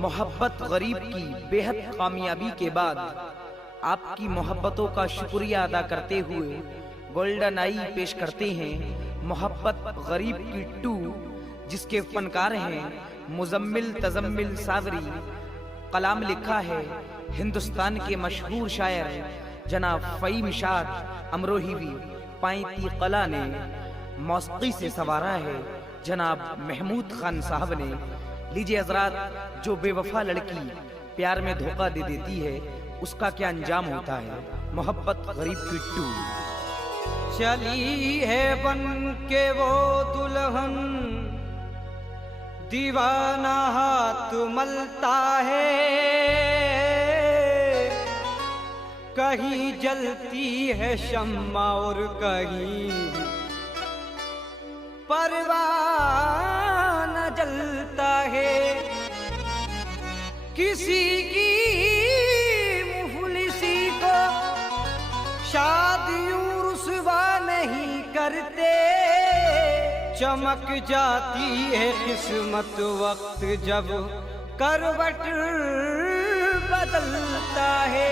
मोहब्बत गरीब की बेहद कामयाबी के बाद आपकी मोहब्बतों का शुक्रिया अदा करते हुए गोल्डन आई पेश करते हैं मोहब्बत गरीब की 2, जिसके फनकार हैं मुजम्मिल तजम्मिल सावरी। कलाम लिखा है हिंदुस्तान के मशहूर शायर जनाब फ़हीम शाद अमरोही। पाइती कला ने मौसीकी से सवारा है जनाब महमूद खान साहब ने। लीजिए हजरात, जो बेवफा लड़की प्यार में धोखा दे देती है उसका क्या अंजाम होता है। मोहब्बत गरीब की 2। चली है बन के वो दुल्हन, दीवाना हाथ मलता है, कहीं जलती है शम्मा और कहीं परवाना जलता है। किसी की मुफलिसी को शादियों रुसवा नहीं करते, चमक जाती है किस्मत वक्त जब करवट बदलता है।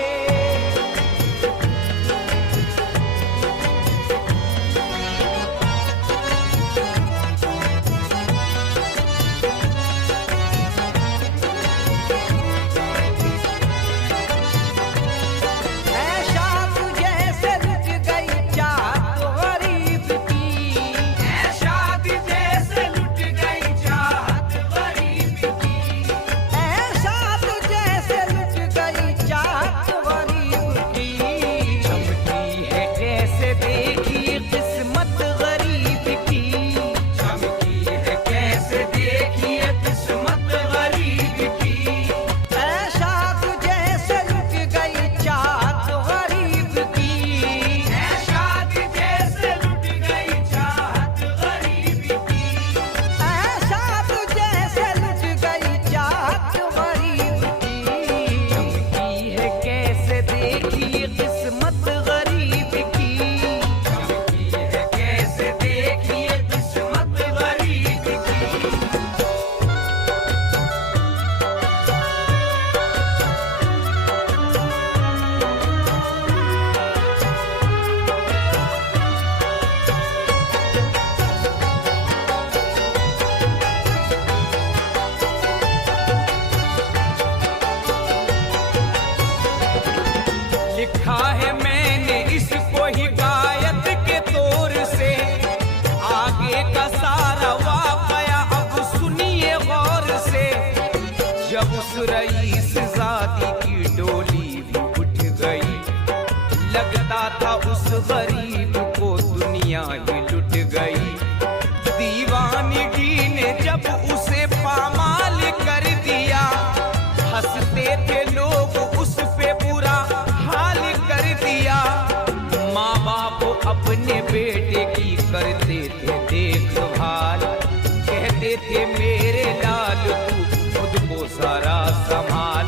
लिखा है मैंने इसको हिकायत के तौर से, आगे का सारा वाक़या अब सुनिए गौर से। जब उस रईस ज़ादी की डोली भी उठ गई, लगता था उस गरीब को दुनिया ही लुट गई। दीवानगी ने जब उसे पामाल कर दिया, हंसते थे लोग उस पे बुरा हाल कर दिया। माँ बाप अपने बेटे की करते थे देखभाल, कहते थे मेरे लाल तू खुद को सारा संभाल।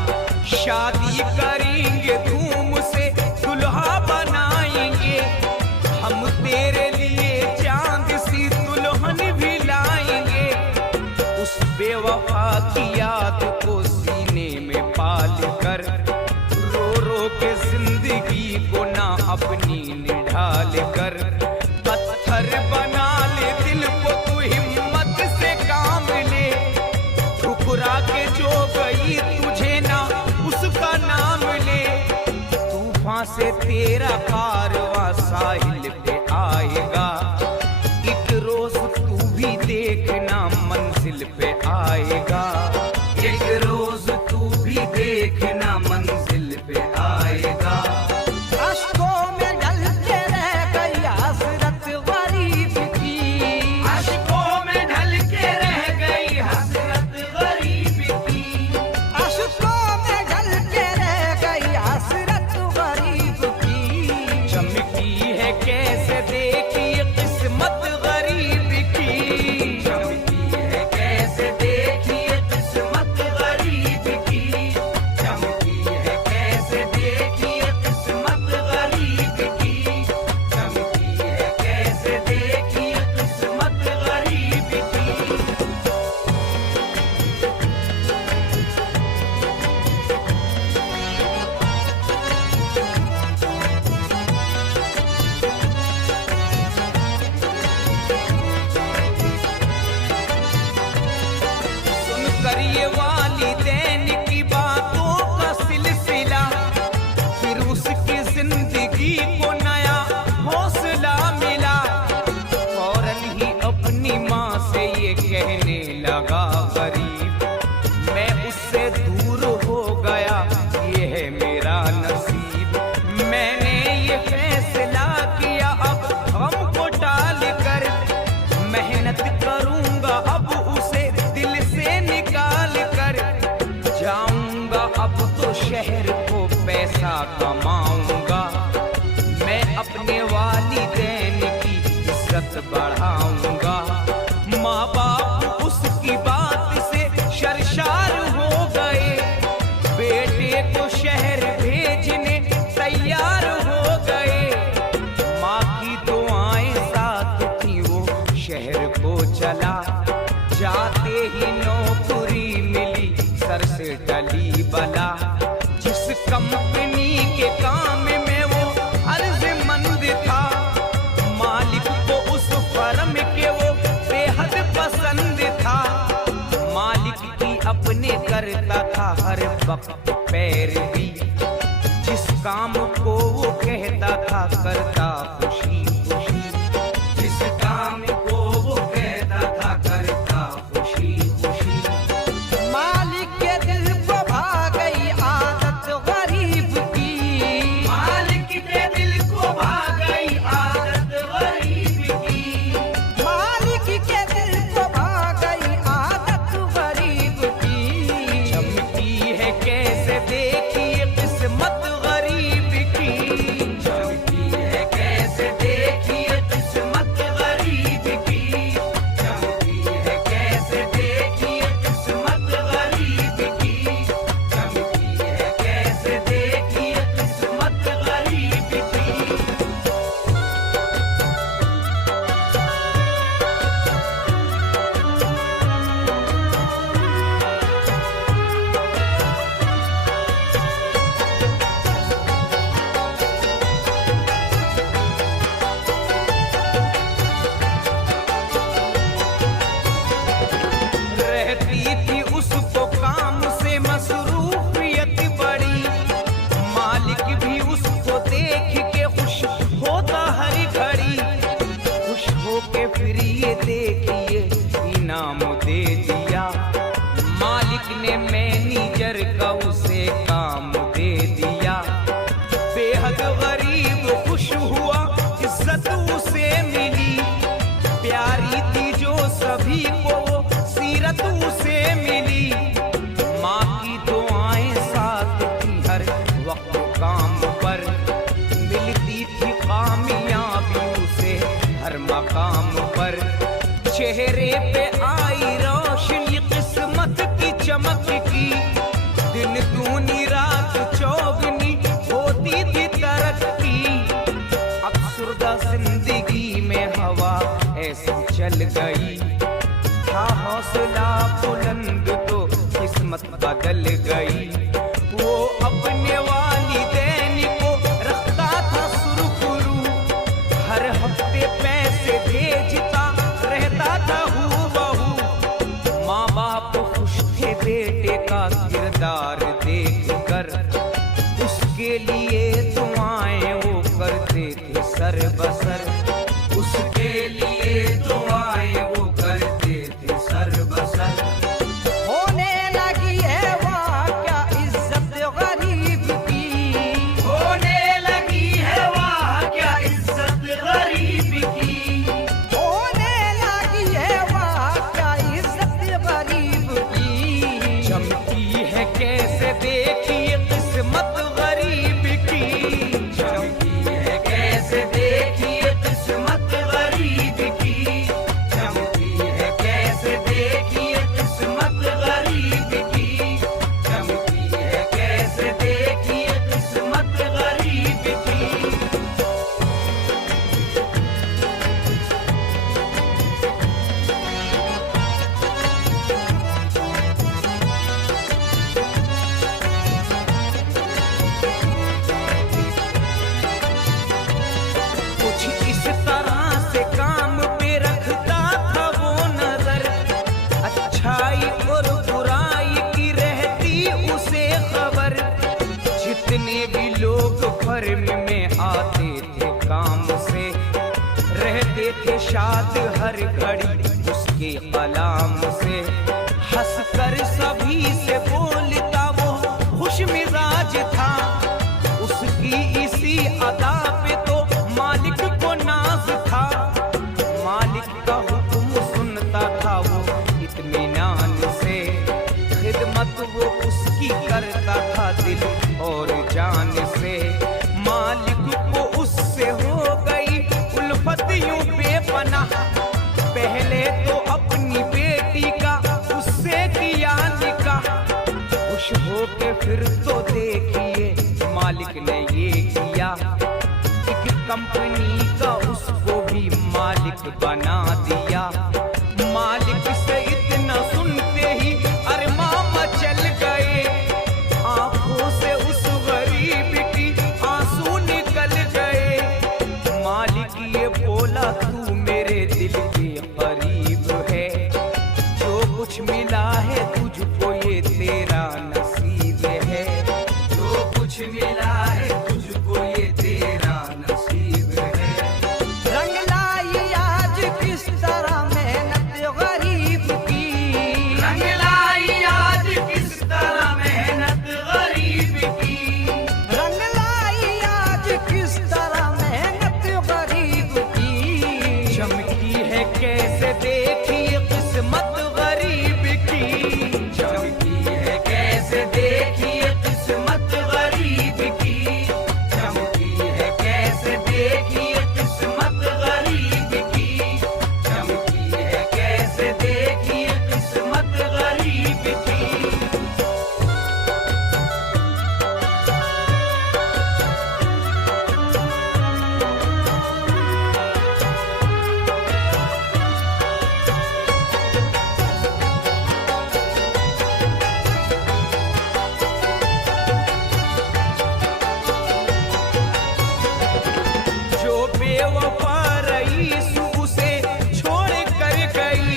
शादी करेंगे धूम से दुल्हा बनाएंगे, हम तेरे लिए चांद सी दुल्हन भी लाएंगे। उस बेवफा की याद को सीने में पाल कर, रो रो के जिंदगी को ना अपनी निढाल कर। पत्थर बना ले दिल को तू हिम्मत से काम ले, ठुकरा के जो गई तुझे ना उसका नाम ले। तूफान से तेरा कारवां साहिल पे आएगा, एक रोज तू भी देखना मंजिल पे आएगा। एक रोज तू भी देखना मंजिल पे आएगा। अश्कों में ढलते रह गई हसरत गरीब की, अश्कों में ढल के रह गई हसरत गरीब की, अश्कों में ढलते रह गई हसरत गरीब की। चमकी है कैसे देखिए किस्मत गरीब की, चमकी है कैसे देखिए किस्मत गरीब की, चमकी है के कहने लगा गरीब, मैं उससे दूर हो गया, ये है मेरा नसीब। मैंने ये फैसला किया अब हमको टाल कर, मेहनत करूंगा अब उसे दिल से निकाल कर। जाऊंगा अब तो शहर को पैसा कमाऊंगा, मैं अपने वालिदैन की इज्जत बढ़ाऊंगा। माँ बाप उसकी बात से शर्मसार हो गए, बेटे को शहर भेजने तैयार हो गए। माँ की दुआएं साथ थी, वो शहर को चला, जाते ही नौकरी मिली, सर से टली बला। जिस कंपनी के काम में वो अर्जमंद था, मालिक को उस फर्म के वो बेहद पसंद था। मालिक की अपने करता था हर वक्त पैरवी, जिस काम को वो कहता था करता खुशी खुशी, जिस काम को वो कहता था करता खुशी खुशी। मालिक के दिल को भा गई आदत गरीब की, मालिक के दिल को भा गई आदत गरीब की, मालिक के दिल को भा गई आदत गरीब की। चमकी है कैसे देखिए किस्मत गरीब की, चमकी है कैसे देखिए किस्मत गरीब की, चमकी है कैसे देखिए किस्मत गरीब की, चमकी है कैसे देखिए किस्मत गरीब की। रहती थी उसको काम से मसरूफियत बड़ी, मालिक भी उसको देख के खुश होता हर घड़ी। खुश होके फिर ये देखिए इनाम दे दिया, मालिक ने मैनेजर का उसे काम दे दिया। बेहद गरीब खुश हुआ, इज्जत उसे मिली, प्यारी थी जो सभी को सीरत उसे मिली। माँ की दुआएं साथ थी हर वक्त काम पर, मिलती थी कामयाबी उसे हर मकाम पर। चेहरे पे आई रोशनी किस्मत की चमक की, दिन दूनी रात चौगनी होती थी तरक्की। अफसरदा जिंदगी में हवा ऐसी चल गई, था हौसला बुलंद तो किस्मत बदल गई। वो अपने वालिदैन को रखता था सुरखरू, हर हफ्ते पैसे भेजता रहता था हूबहू। माँ बाप खुश थे बेटे का किरदार देखकर, उसके लिए दुआएं वो करते थे सर बसर, उसके लिए दुआएं वो करते थे सर बसर। होने लगी है वाह क्या इज्जत गरीब की, होने लगी है वाह क्या इज्जत गरीब की, होने लगी है वाह क्या इज्जत गरीब की। चमकी है कैसे देखिए किस्मत गरीब की, चमकी है कैसे देखिए किस्मत गरीब की, चमकी है कैसे देखिए किस्मत गरीब की, चमकी है कैसे देखिए किस्मत गरीब की। कुछ इस तरह से काम पे रखता था वो नजर, अच्छाई और बुराई की रहती उसे खबर। जितने भी लोग फर्म में आते थे काम से, रहते थे शाद हर घड़ी उसकी उसके कलाम से, हंसकर सभी से बोलता वो खुश मिजाज था। उसकी इसी अदा पे तो मालिक को नाज था। मालिक का हुक्म सुनता था वो इत्मीनान से, खिदमत वो उसकी करता था दिल और जान से। मालिक को उससे हो गई उल्फत यूं बेपनाह, पहले तो अपनी बेटी का उससे किया निकाह। खुश हो के फिर तो देखिए मालिक ने ये किया, एक कंपनी का उसको भी मालिक बना दिया। मालिक से इतना सुनते ही अरमां मचल गए, आंखों से उस गरीब की आंसू निकल गए। मालिक ये बोला तू मेरे दिल के करीब है, जो कुछ मिला है तुझको ये तेरा नसीब है। जो कुछ मिला है तुझको ये तेरा नसीब है। रंग लाई आज किस तरह मेहनत गरीब की, रंग लाई आज किस तरह मेहनत गरीब की। रंग लाई आज किस तरह मेहनत गरीब की। चमकी है कैसे देखिए किस्मत गरीब की, चमकी है कैसे देखिए किस्मत गरीब की। चमकी है कैसे देखिए किस्मत गरीब की। चमकी है कैसे देखिए किस्मत गरीब की। जो बेवफा रईस उसे छोड़ कर गई,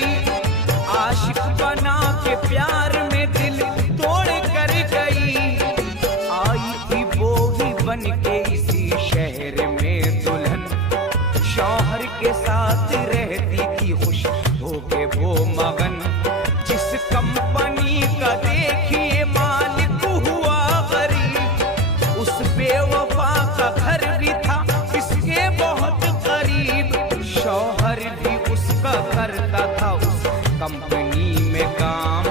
आशिक बना के प्यार में दिल तोड़ कर गई। आई थी वो ही बन के इसी शहर में दुल्हन, शौहर के साथ रहती थी खुश होके वो मगन। जिस कंपनी का देखिए मालिक हुआ गरीब, उस बेवफा का घर भी था इसके बहुत करीब। शौहर भी उसका करता था उस कंपनी में काम,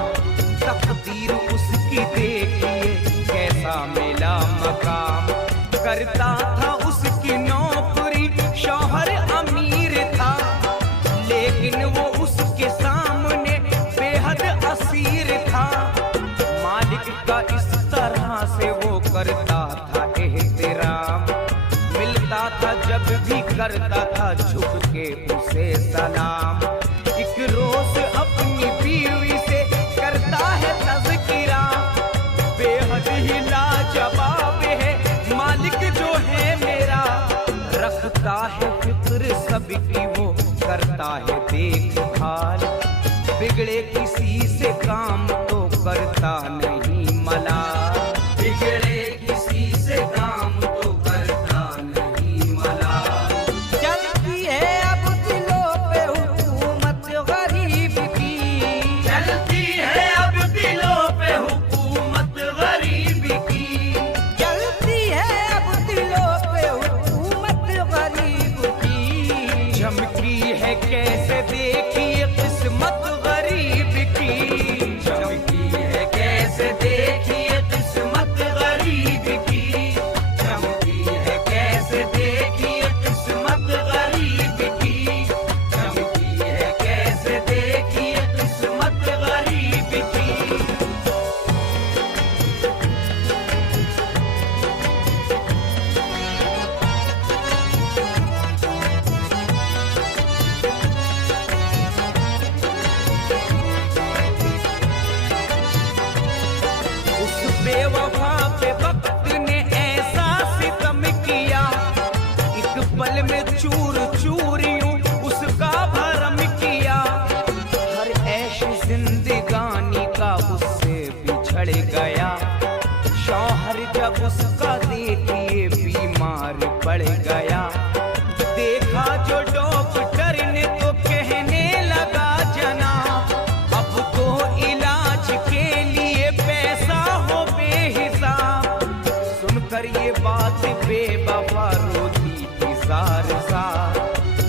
तकदीर उसकी देखिए कैसा मिला मकाम। करता था उसकी नौकरी, शौहर अमीर था, लेकिन वो उसके सामने बेहद असीर था। मालिक का इस तरह से वो करता था एहतराम, मिलता था जब भी करता था झुक के उसे सलाम। एक रोज अपनी बीवी से करता है तज़किरा, बेहद ही लाजवाब है मालिक जो है मेरा। रखता है फिक्र सबकी वो करता है देखभाल, बिगड़े किसी से काम तो करता नहीं मलाल। बिगड़े किसी से काम तो करता नहीं मलाल। चलती है अब दिलों पे हुकूमत गरीब की, चलती है अब दिलों पे हुकूमत गरीब की। चलती है अब दिलों पे हुकूमत गरीब की। चमकी है कैसे देखिए किस्मत गरीब की। चमकी है कैसे देखिए बात बेवफा रोती थी जार जार।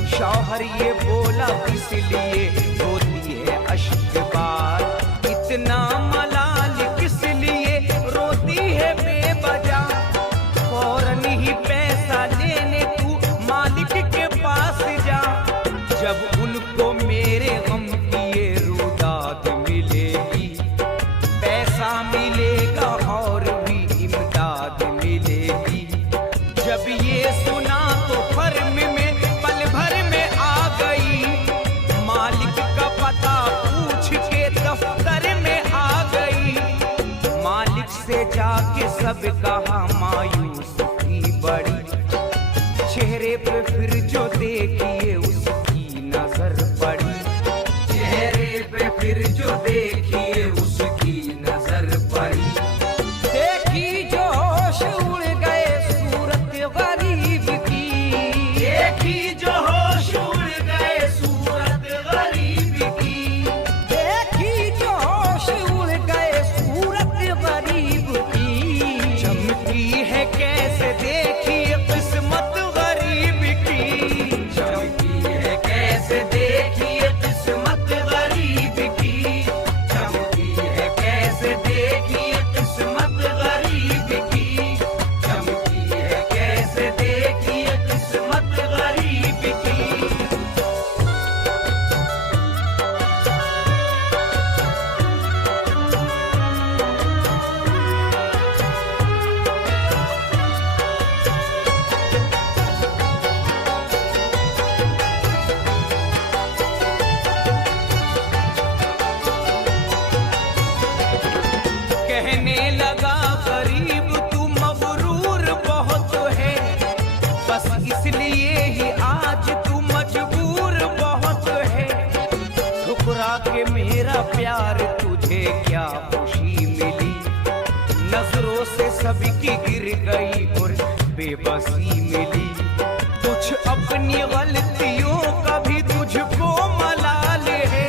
शौहर ये बोला किस लिए रोती है अश्क बार, इतना मलाल किस लिए रोती है बेवजह। फौरन ही पैसा लेने तू मालिक के पास जा, जब उनको मेरे गम की ये रुदाद मिलेगी। पैसा मिलेगा और भी इमदाद मिलेगी। जब ये सुना तो फर्म में पल भर में आ गई, मालिक का पता पूछ के दफ्तर में आ गई। मालिक से जाके सब कहा मायूस थी बड़ी, चेहरे पे फिर जो देखिए उसकी नजर पड़ी। चेहरे पे फिर जो देखिए उसकी नजर पड़ी। देखी जो होश उड़ गए सूरत गरीब की, देखी जो होश उड़ गए सूरत गरीब की। देखी जो होश उड़ गए सूरत गरीब की। चमकी है कैसे देखिए किस्मत गरीब की। चमकी है कैसे देखिए किस्मत गरीब की। चमकी है कैसे देखिए किस्मत गरीब की। चमकी है कैसे देखिए किस्मत गरीब की। कहने लगा गरीब तू मगरूर बहुत है, बस इसलिए ही आज तू मजबूर बहुत है। ठुकरा के मेरा प्यार तुझे क्या खुशी मिली, नजरों से सबकी गिर गई और बेबसी मिली। कुछ अपनी गलतियों का भी तुझको मलाल है,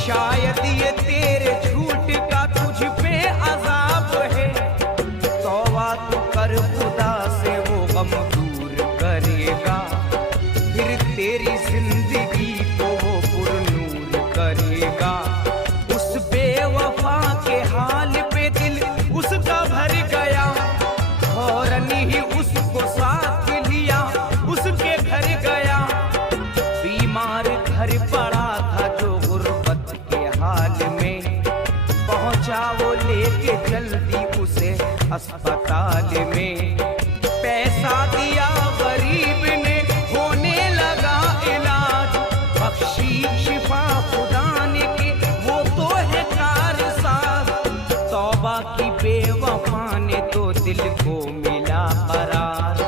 शायद ये तेरे झूठ का तुझ पे अजाब है। तौबा तू कर खुदा से वो गम दूर करेगा, फिर तेरी जिंदगी को वो पुरनूर करेगा। उस बेवफा के हाल पे दिल उसका भर गया, फौरन ही उसको साथ लिया उसके घर गया। बीमार घर पड़ा था जो गुर्बत के हाल में, पहुंचा वो लेके जल्दी उसे अस्पताल में। पैसा दिया गरीब ने होने लगा इलाज, बख्शी शिफा खुदा ने के वो तो है कारसाज। तौबा की बेवफा ने तो दिल को मिला करार,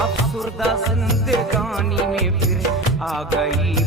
अफसुर्दा जिंदगानी में फिर आ गई